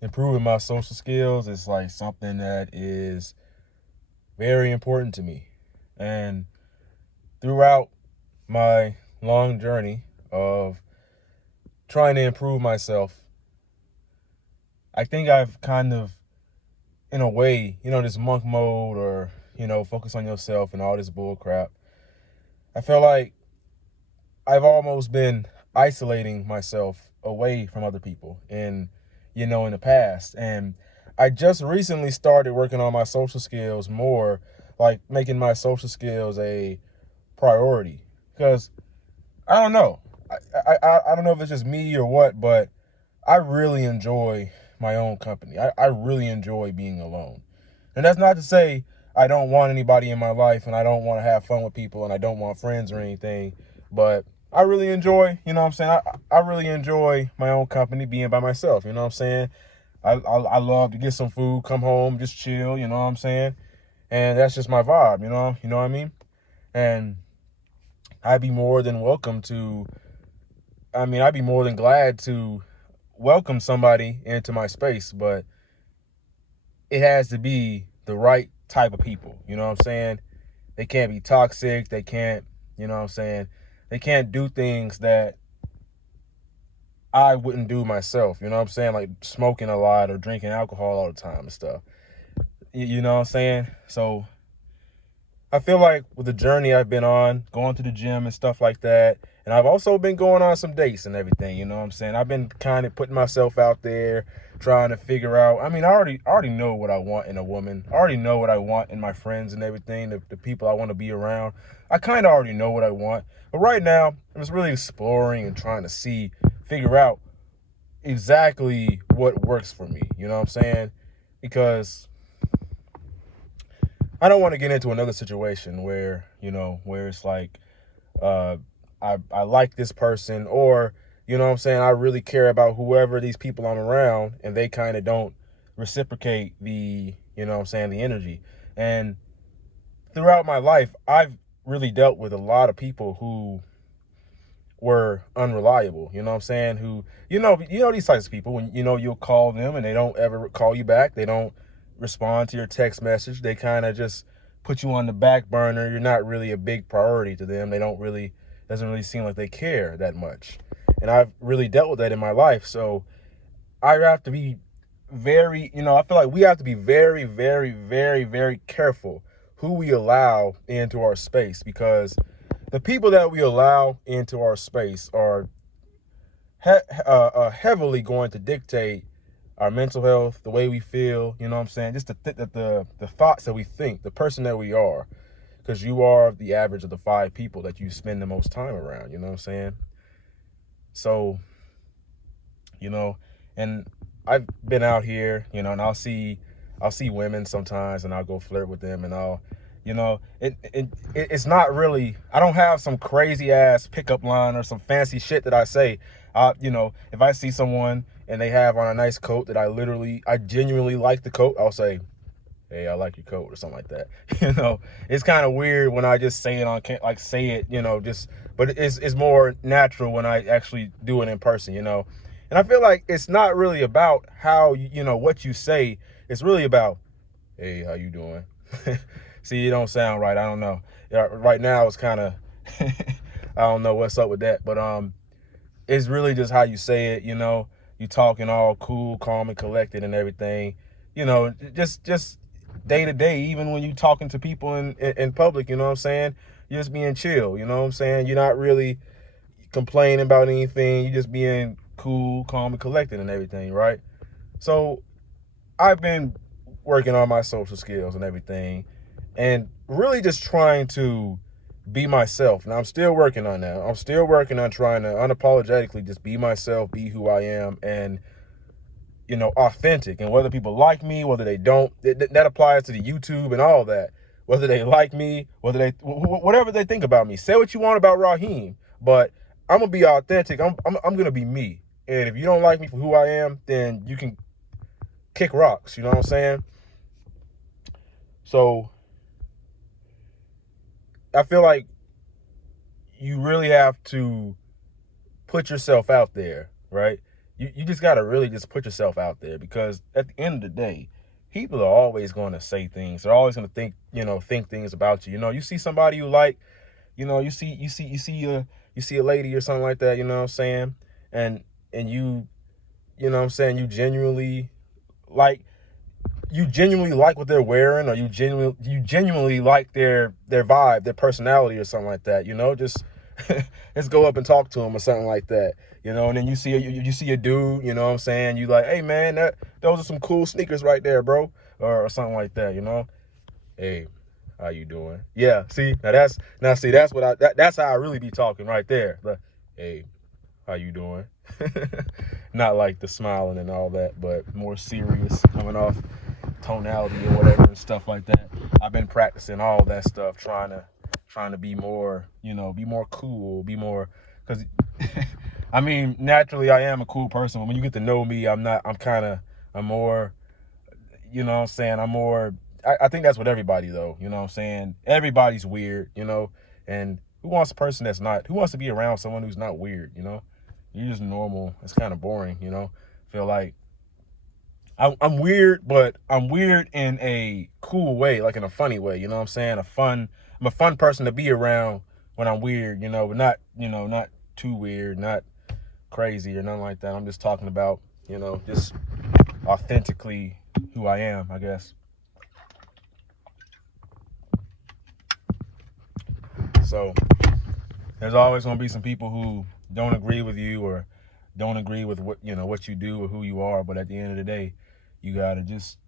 improving my social skills is like something that is very important to me. And throughout my long journey of trying to improve myself, I think I've kind of, in a way, this monk mode or, focus on yourself and all this bull crap. I feel like I've almost been isolating myself away from other people in the past. And I just recently started working on my social skills more, like making my social skills a priority. Because I don't know. I don't know if it's just me or what, but I really enjoy my own company. I really enjoy being alone. And that's not to say I don't want anybody in my life and I don't want to have fun with people and I don't want friends or anything. But I really enjoy, you know what I'm saying? I really enjoy my own company, being by myself, you know what I'm saying? I love to get some food, come home, just chill, you know what I'm saying? And that's just my vibe, you know what I mean? And I'd be more than welcome to, I'd be more than glad to welcome somebody into my space, but it has to be the right type of people. You know what I'm saying? They can't be toxic. They can't, you know what I'm saying? They can't do things that I wouldn't do myself. You know what I'm saying? Like smoking a lot or drinking alcohol all the time and stuff. You know what I'm saying? So I feel like with the journey I've been on, going to the gym and stuff like that, and I've also been going on some dates and everything, you know what I'm saying? I've been kind of putting myself out there, trying to figure out, I already know what I want in a woman. I already know what I want in my friends and everything, the people I want to be around. I kind of already know what I want. But right now, I'm just really exploring and trying to figure out exactly what works for me, you know what I'm saying? Because I don't want to get into another situation where, where it's like, uh, I like this person, or, you know what I'm saying, I really care about whoever these people I'm around and they kind of don't reciprocate the, you know what I'm saying, the energy. And throughout my life, I've really dealt with a lot of people who were unreliable, you know what I'm saying, who, these types of people, when, you'll call them and they don't ever call you back. They don't respond to your text message. They kind of just put you on the back burner. You're not really a big priority to them. Doesn't really seem like they care that much. And I've really dealt with that in my life. So I have to be I feel like we have to be very, very, very, very careful who we allow into our space, because the people that we allow into our space are heavily going to dictate our mental health, the way we feel, you know what I'm saying? Just the thoughts that we think, the person that we are, because you are the average of the 5 people that you spend the most time around, you know what I'm saying? So, you know, and I've been out here, and I'll see women sometimes and I'll go flirt with them, and it's not really, I don't have some crazy ass pickup line or some fancy shit that I say. If I see someone and they have on a nice coat that I genuinely like the coat, I'll say, hey, I like your coat, or something like that. It's kind of weird when I just say it but it's more natural when I actually do it in person, And I feel like it's not really about how, what you say. It's really about, hey, how you doing? See, it don't sound right. I don't know. Yeah, right now it's kind of, I don't know what's up with that, but it's really just how you say it. You talking all cool, calm, and collected and everything. Just day to day, even when you talking to people in public, you know what I'm saying? You're just being chill, you know what I'm saying? You're not really complaining about anything. You're just being cool, calm, and collected and everything, right? So I've been working on my social skills and everything, and really just trying to be myself. Now, I'm still working on that. I'm still working on trying to unapologetically just be myself, be who I am, and, authentic. And whether people like me, whether they don't, that applies to the YouTube and all that. Whether they like me, whatever they think about me. Say what you want about Raheem, but I'm going to be authentic. I'm going to be me. And if you don't like me for who I am, then you can kick rocks. You know what I'm saying? So I feel like you really have to put yourself out there, right? you just got to really just put yourself out there, because at the end of the day, people are always going to say things. They're always going to think things about you. You see somebody you like, you see a lady or something like that, you know what I'm saying? And you know what I'm saying, like you genuinely like what they're wearing, or you genuinely like their vibe, their personality or something like that, just just go up and talk to them or something like that, and then you see a dude, you know what I'm saying, you like, hey man, those are some cool sneakers right there, bro, or something like that, hey, how you doing? Yeah, see, that's how I really be talking right there. Like, hey, how you doing? Not like the smiling and all that, but more serious, coming off tonality or whatever and stuff like that. I've been practicing all that stuff, trying to be more, be more cool, be more, because I mean, naturally I am a cool person. When you get to know me, I'm more, you know what I'm saying, I think that's what everybody though, you know what I'm saying? Everybody's weird, and who wants who wants to be around someone who's not weird, You're just normal. It's kind of boring, Feel like I'm weird, but I'm weird in a cool way, like in a funny way, you know what I'm saying? I'm a fun person to be around when I'm weird, but not too weird, not crazy or nothing like that. I'm just talking about, just authentically who I am, I guess. So there's always going to be some people who don't agree with you, or don't agree with what you do or who you are. But at the end of the day, you got to just,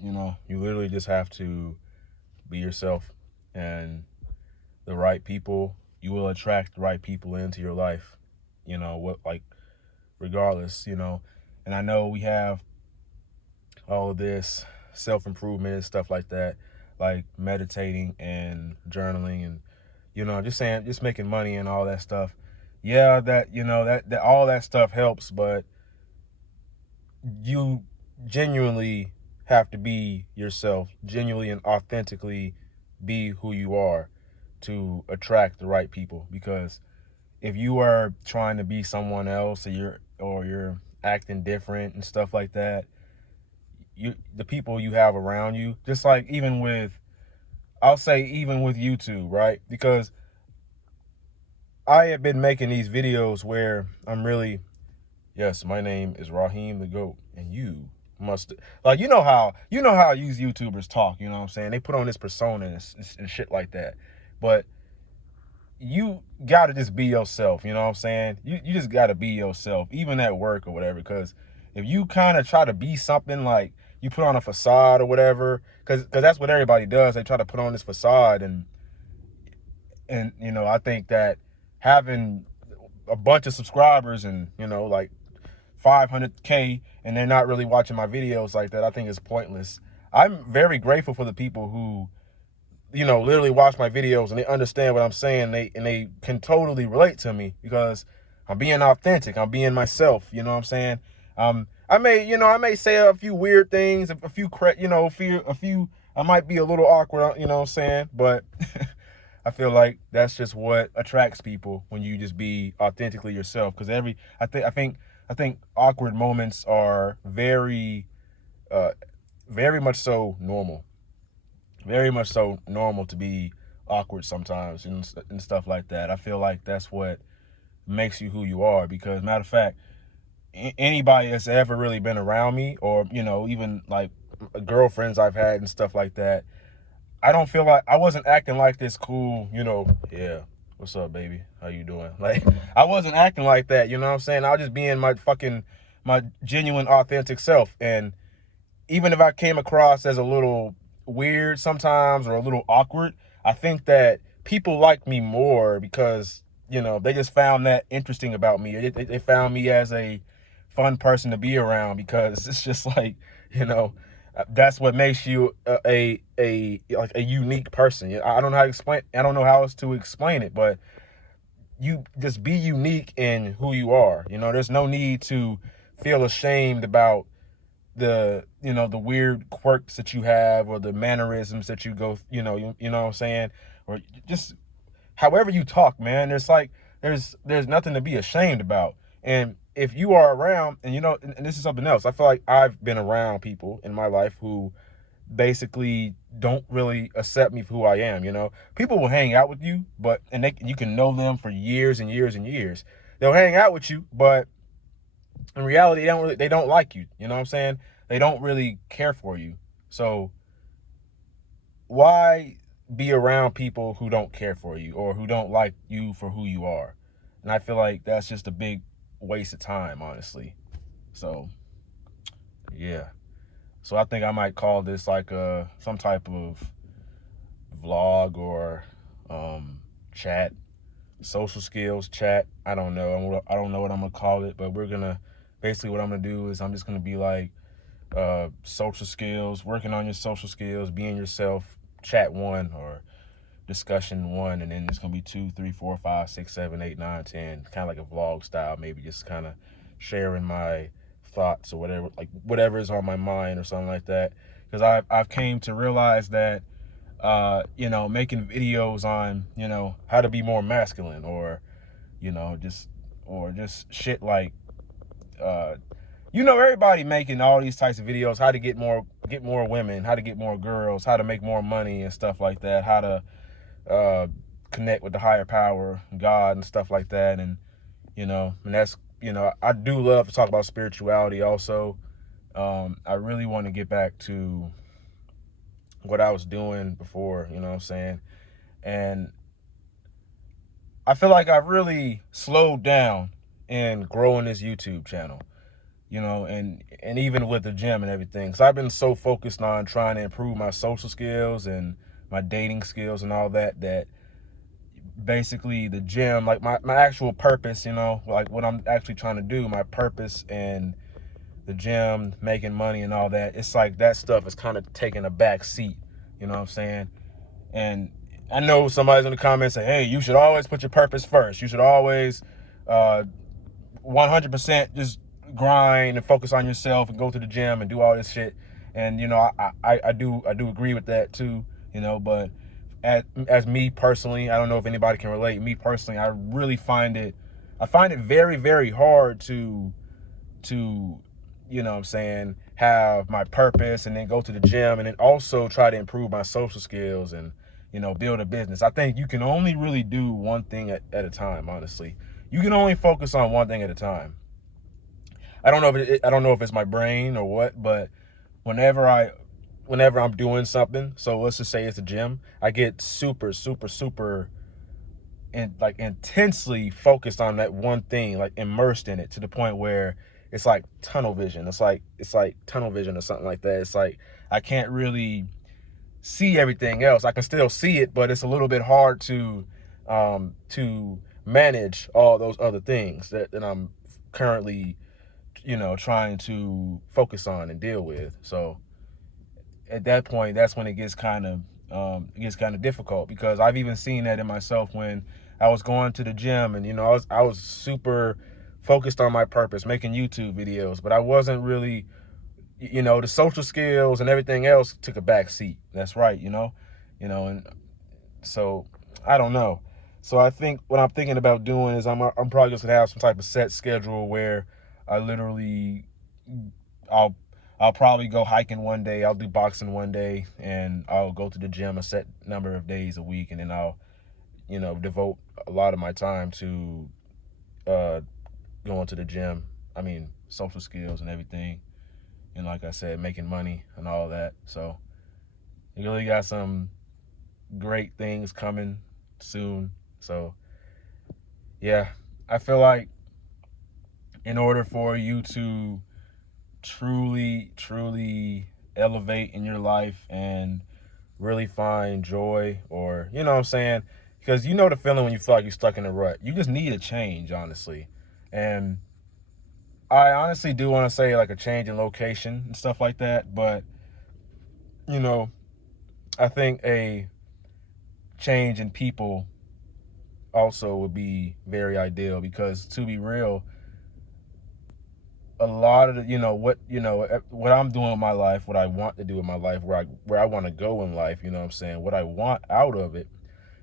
you literally just have to be yourself, and the right people, you will attract the right people into your life, regardless, and I know we have all of this self-improvement and stuff like that, like meditating and journaling and, just making money and all that stuff. Yeah, that all that stuff helps, but you genuinely have to be yourself, genuinely and authentically be who you are to attract the right people. Because if you are trying to be someone else, or you're acting different and stuff like that, the people you have around you, just like even with YouTube, right? Because I have been making these videos where I'm really, yes, my name is Raheem the GOAT, and you must, like, how these YouTubers talk, you know what I'm saying? They put on this persona and shit like that. But you gotta just be yourself, you know what I'm saying? You just gotta be yourself, even at work or whatever, because if you kind of try to be something, like you put on a facade or whatever, because that's what everybody does. They try to put on this facade, and I think that having a bunch of subscribers and, like 500K, and they're not really watching my videos like that, I think is pointless. I'm very grateful for the people who, literally watch my videos and they understand what I'm saying. They can totally relate to me, because I'm being authentic. I'm being myself. You know what I'm saying? I may say a few weird things, a few, I might be a little awkward, you know what I'm saying? But I feel like that's just what attracts people, when you just be authentically yourself. Because I think awkward moments are very, very much so normal. Very much so normal to be awkward sometimes, and stuff like that. I feel like that's what makes you who you are. Because matter of fact, anybody that's ever really been around me, or even like girlfriends I've had and stuff like that, I don't feel like I wasn't acting like this cool, yeah, what's up, baby, how you doing? Like, I wasn't acting like that, you know what I'm saying? I was just being my genuine, authentic self. And even if I came across as a little weird sometimes, or a little awkward, I think that people like me more, because they just found that interesting about me. They found me as a fun person to be around, because it's just like, that's what makes you like a unique person. I don't know how to explain. I don't know how else to explain it, but you just be unique in who you are. There's no need to feel ashamed about the weird quirks that you have, or the mannerisms that you go, you know what I'm saying, or just however you talk, man. There's nothing to be ashamed about. And if you are around, and and this is something else, I feel like I've been around people in my life who basically don't really accept me for who I am. People will hang out with you, and you can know them for years and years and years. They'll hang out with you, but in reality, they don't like you. You know what I'm saying? They don't really care for you. So why be around people who don't care for you or who don't like you for who you are? And I feel like that's just a big waste of time, honestly. So yeah. So I think I might call this like some type of vlog or chat, social skills chat. I don't know. I don't know what I'm gonna call it, but basically what I'm gonna do is I'm just gonna be like social skills, working on your social skills, being yourself, chat 1 or discussion 1, and then it's gonna be 2, 3, 4, 5, 6, 7, 8, 9, 10, kind of like a vlog style, maybe just kind of sharing my thoughts or whatever, like whatever is on my mind or something like that. Because I've came to realize that making videos on how to be more masculine, or just shit like everybody making all these types of videos, how to get more women, how to get more girls, how to make more money and stuff like that, how to connect with the higher power, God, and stuff like that. And and that's I do love to talk about spirituality also. I really want to get back to what I was doing before, you know what I'm saying? And I feel like I've really slowed down in growing this YouTube channel, and even with the gym and everything. Because I've been so focused on trying to improve my social skills and my dating skills and all that, that basically the gym, like my actual purpose, like what I'm actually trying to do, my purpose and the gym, making money and all that, it's like that stuff is kind of taking a back seat, you know what I'm saying? And I know somebody's in the comments say, hey, you should always put your purpose first. You should always 100% just grind and focus on yourself and go to the gym and do all this shit. And I do agree with that too, but as me personally, I don't know if anybody can relate. Me personally, I find it very, very hard to what I'm saying, have my purpose and then go to the gym and then also try to improve my social skills and build a business. I think you can only really do one thing at a time, honestly. You can only focus on one thing at a time. I don't know if it's my brain or what, but whenever I'm doing something, so let's just say it's a gym, I get super, super, super and like intensely focused on that one thing, like immersed in it to the point where it's like tunnel vision. It's like tunnel vision or something like that. It's like I can't really see everything else. I can still see it, but it's a little bit hard to manage all those other things that I'm currently trying to focus on and deal with. So at that point, that's when it gets kind of difficult, because I've even seen that in myself when I was going to the gym and I was super focused on my purpose, making YouTube videos, but I wasn't really, the social skills and everything else took a back seat. That's right, and so I don't know. So I think what I'm thinking about doing is I'm probably just gonna have some type of set schedule where I literally I'll I'll probably go hiking one day, I'll do boxing one day, and I'll go to the gym a set number of days a week, and then I'll devote a lot of my time to going to the gym. I mean, social skills and everything, and like I said, making money and all that. So you really got some great things coming soon. So yeah, I feel like in order for you to truly, truly elevate in your life and really find joy, or you know what I'm saying, because the feeling when you feel like you're stuck in a rut, you just need a change, honestly. And I honestly do want to say like a change in location and stuff like that, but you know I think a change in people also would be very ideal, because to be real, a lot of the, what I'm doing in my life, what I want to do in my life, where I want to go in life, what I'm saying, what I want out of it,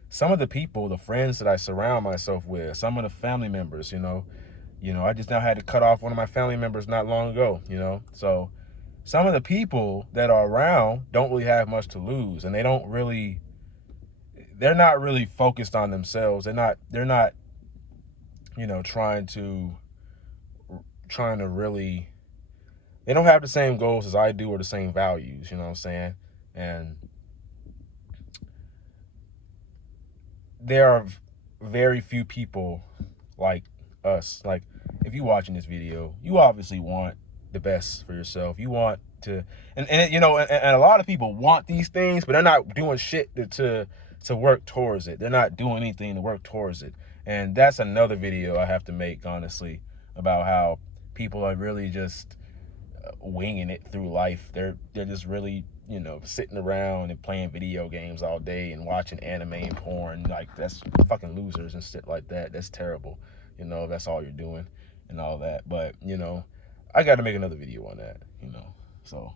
some of the people, the friends that I surround myself with, some of the family members, You know, I just now had to cut off one of my family members not long ago, you know. So some of the people that are around don't really have much to lose, and they're not really focused on themselves. They're not, you know, trying to really, they don't have the same goals as I do or the same values, you know what I'm saying? And there are very few people like us. Like, if you're watching this video, you obviously want the best for yourself. You want to, and you know, and a lot of people want these things, but they're not doing shit to work towards it. They're not doing anything to work towards it. And that's another video I have to make, honestly, about how people are really just winging it through life. They're just really, you know, sitting around and playing video games all day and watching anime and porn. Like, that's fucking losers and shit like that. That's terrible. You know, that's all you're doing and all that. But, you know, I got to make another video on that, you know. So,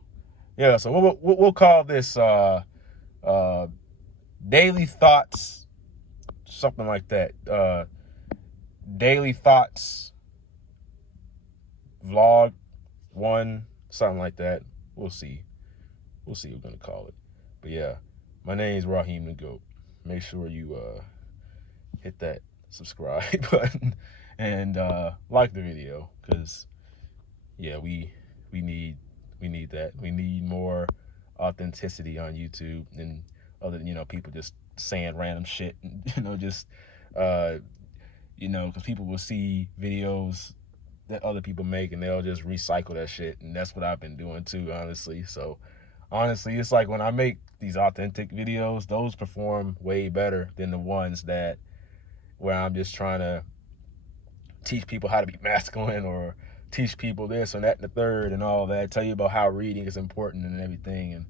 yeah, so we'll call this Daily Thoughts, something like that. Daily Thoughts Vlog 1, something like that. We'll see. We'll see what we're going to call it. But yeah, my name is Raheem the Goat. Make sure you hit that subscribe button and like the video, because yeah, we need that. We need more authenticity on YouTube, and other than, you know, people just saying random shit, you know, just you know, because people will see videos that other people make and they'll just recycle that shit, and that's what I've been doing too, honestly. So honestly, it's like when I make these authentic videos, those perform way better than the ones that where I'm just trying to teach people how to be masculine, or teach people this and that and the third and all that, tell you about how reading is important and everything. And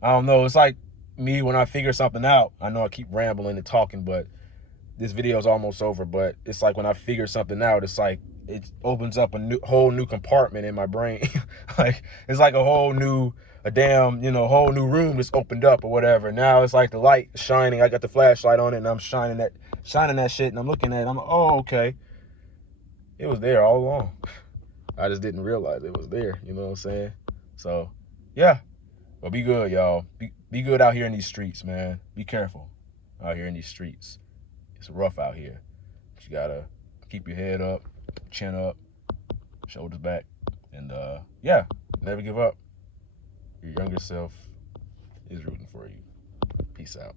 I don't know, it's like me when I figure something out. I know I keep rambling and talking, but this video is almost over. But it's like when I figure something out, it's like it opens up a whole new compartment in my brain. Like, it's like a damn, you know, whole new room just opened up or whatever. Now it's like the light shining. I got the flashlight on it and I'm shining that shit, and I'm looking at it. I'm like, oh, okay. It was there all along. I just didn't realize it was there. You know what I'm saying? So, yeah. But be good, y'all. Be good out here in these streets, man. Be careful out here in these streets. It's rough out here. But you gotta keep your head up, chin up, shoulders back, and yeah, never give up. Your younger self is rooting for you. Peace out.